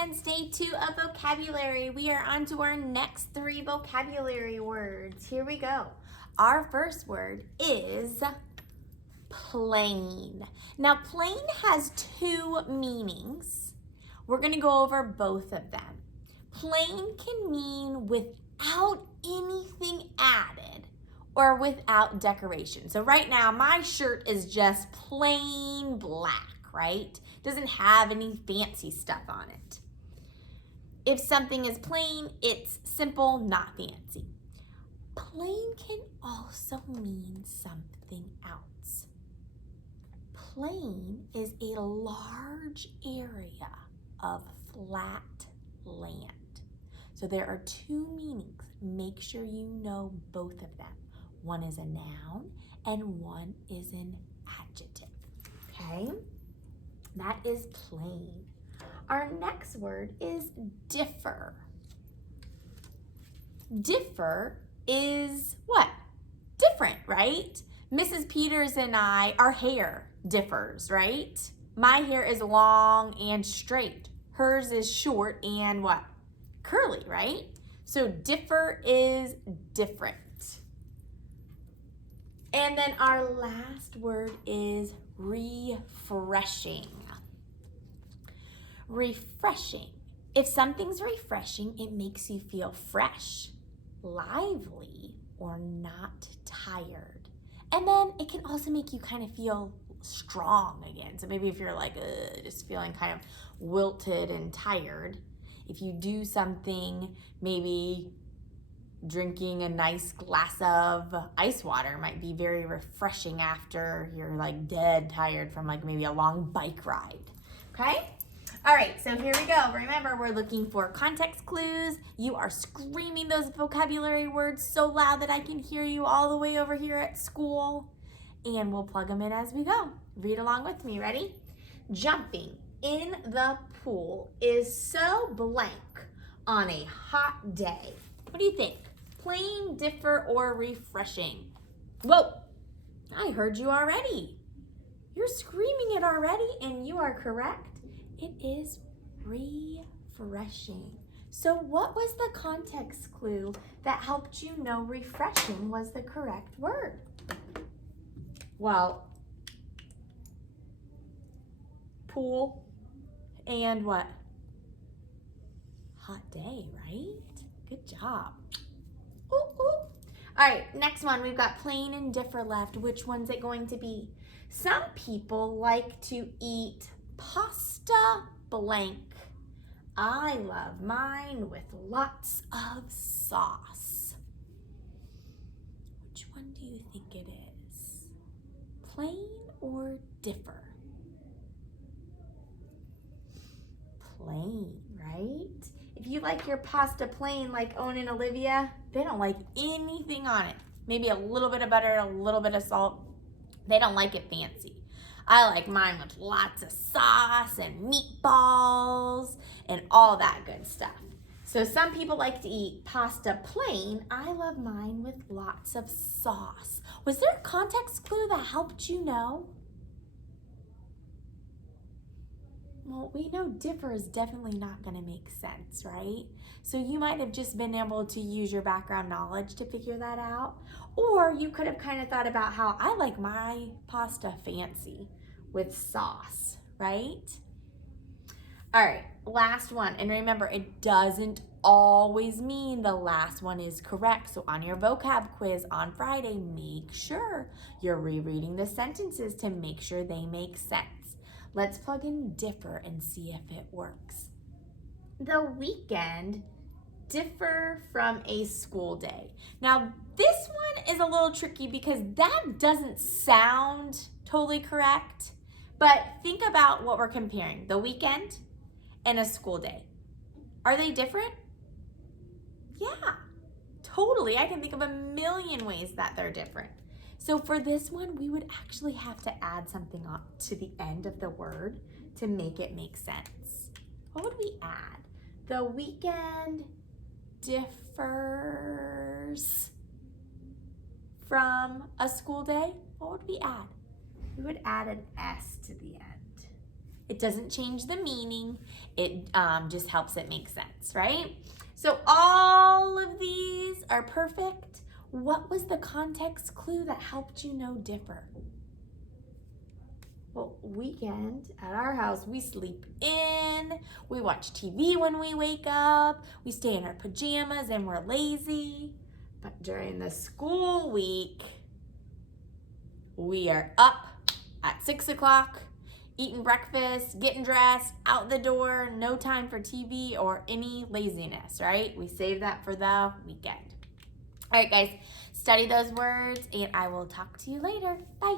friends, day 2 of vocabulary. We are on to our next 3 vocabulary words. Here we go. Our first word is plain. Now, plain has 2 meanings. We're going to go over both of them. Plain can mean without anything added or without decoration. So right now, my shirt is just plain black, right? Doesn't have any fancy stuff on it. If something is plain, it's simple, not fancy. Plain can also mean something else. Plain is a large area of flat land. So there are 2 meanings. Make sure you know both of them. One is a noun and one is an adjective, okay? That is plain. Our next word is differ. Differ is what? Different, right? Mrs. Peters and I, our hair differs, right? My hair is long and straight. Hers is short and what? Curly, right? So differ is different. And then our last word is refreshing. Refreshing. If something's refreshing, it makes you feel fresh, lively, or not tired. And then it can also make you kind of feel strong again. So maybe if you're like just feeling kind of wilted and tired, if you do something, maybe drinking a nice glass of ice water might be very refreshing after you're like dead tired from like maybe a long bike ride, okay? All right, so here we go. Remember, we're looking for context clues. You are screaming those vocabulary words so loud that I can hear you all the way over here at school, and we'll plug them in as we go. Read along with me, ready? Jumping in the pool is so blank on a hot day. What do you think? Plain, differ, or refreshing? Whoa, I heard you already. You're screaming it already, and you are correct. It is refreshing. So what was the context clue that helped you know refreshing was the correct word? Well, pool and what? Hot day, right? Good job. Ooh, ooh. All right, next one. We've got plain and differ left. Which one's it going to be? Some people like to eat pasta blank. I love mine with lots of sauce. Which one do you think it is? Plain or differ? Plain, right? If you like your pasta plain like Owen and Olivia, they don't like anything on it. Maybe a little bit of butter, a little bit of salt. They don't like it fancy. I like mine with lots of sauce and meatballs and all that good stuff. So some people like to eat pasta plain. I love mine with lots of sauce. Was there a context clue that helped you know? Well, we know differ is definitely not going to make sense, right? So you might have just been able to use your background knowledge to figure that out. Or you could have kind of thought about how I like my pasta fancy with sauce, right? All right, last one. And remember, it doesn't always mean the last one is correct. So on your vocab quiz on Friday, make sure you're rereading the sentences to make sure they make sense. Let's plug in differ and see if it works. The weekend differ from a school day. Now, this one is a little tricky because that doesn't sound totally correct, but think about what we're comparing, the weekend and a school day. Are they different? Yeah, totally. I can think of a million ways that they're different. So for this one, we would actually have to add something on to the end of the word to make it make sense. What would we add? The weekend differs from a school day. What would we add? We would add an S to the end. It doesn't change the meaning. it just helps it make sense, right? So all of these are perfect. What was the context clue that helped you know differ? Well, weekend at our house, we sleep in, we watch TV when we wake up, we stay in our pajamas and we're lazy. But during the school week, we are up at 6 o'clock, eating breakfast, getting dressed, out the door, no time for TV or any laziness, right? We save that for the weekend. All right, guys, study those words, and I will talk to you later. Bye.